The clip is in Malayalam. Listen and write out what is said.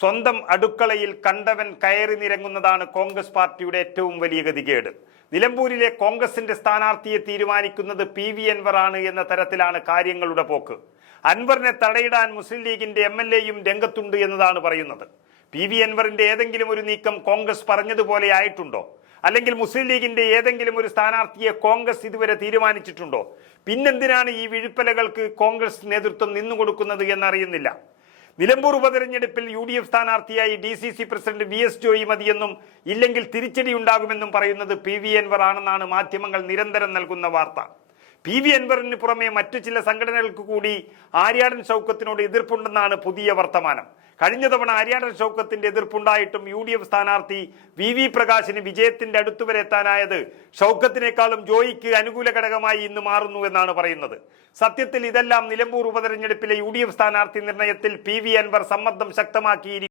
സ്വന്തം അടുക്കളയിൽ കണ്ടവൻ കയറി നിരങ്ങുന്നതാണ് കോൺഗ്രസ് പാർട്ടിയുടെ ഏറ്റവും വലിയ ഗതികേട്. നിലമ്പൂരിലെ കോൺഗ്രസിന്റെ സ്ഥാനാർത്ഥിയെ തീരുമാനിക്കുന്നത് പി വി അൻവർ ആണ് എന്ന തരത്തിലാണ് കാര്യങ്ങളുടെ പോക്ക്. അൻവറിനെ തടയിടാൻ മുസ്ലിം ലീഗിന്റെ എം എൽ എയും രംഗത്തുണ്ട് എന്നതാണ് പറയുന്നത്. പി വി അൻവറിന്റെ ഏതെങ്കിലും ഒരു നീക്കം കോൺഗ്രസ് പറഞ്ഞതുപോലെ ആയിട്ടുണ്ടോ? അല്ലെങ്കിൽ മുസ്ലിം ലീഗിന്റെ ഏതെങ്കിലും ഒരു സ്ഥാനാർത്ഥിയെ കോൺഗ്രസ് ഇതുവരെ തീരുമാനിച്ചിട്ടുണ്ടോ? പിന്നെന്തിനാണ് ഈ വിഴുപ്പലകൾക്ക് കോൺഗ്രസ് നേതൃത്വം നിന്നുകൊടുക്കുന്നത് എന്നറിയുന്നില്ല. നിലമ്പൂർ ഉപതെരഞ്ഞെടുപ്പിൽ യു ഡി എഫ് സ്ഥാനാർത്ഥിയായി D C C president V S Joy മതിയെന്നും ഇല്ലെങ്കിൽ തിരിച്ചടി ഉണ്ടാകുമെന്നും പറയുന്നത് പി വി അൻവർ ആണെന്നാണ് മാധ്യമങ്ങൾ നിരന്തരം നൽകുന്ന വാർത്ത. പി വി അൻവറിന് പുറമെ മറ്റു ചില സംഘടനകൾക്ക് കൂടി ആര്യാടൻ ഷൗക്കത്തിനോട് എതിർപ്പുണ്ടെന്നാണ് പുതിയ വർത്തമാനം. കഴിഞ്ഞ തവണ ആര്യാടൻ ഷൗക്കത്തിന്റെ എതിർപ്പുണ്ടായിട്ടും യു ഡി എഫ് സ്ഥാനാർത്ഥി വി വി പ്രകാശിന് വിജയത്തിന്റെ അടുത്തുവരെ എത്താനായത് ഷൗക്കത്തിനേക്കാളും ജോയിക്ക് അനുകൂല ഘടകമായി ഇന്ന് മാറുന്നു എന്നാണ് പറയുന്നത്. സത്യത്തിൽ ഇതെല്ലാം നിലമ്പൂർ ഉപതെരഞ്ഞെടുപ്പിലെ യു ഡി എഫ് സ്ഥാനാർത്ഥി നിർണയത്തിൽ പി വി അൻവർ സമ്മർദ്ദം ശക്തമാക്കിയിരിക്കും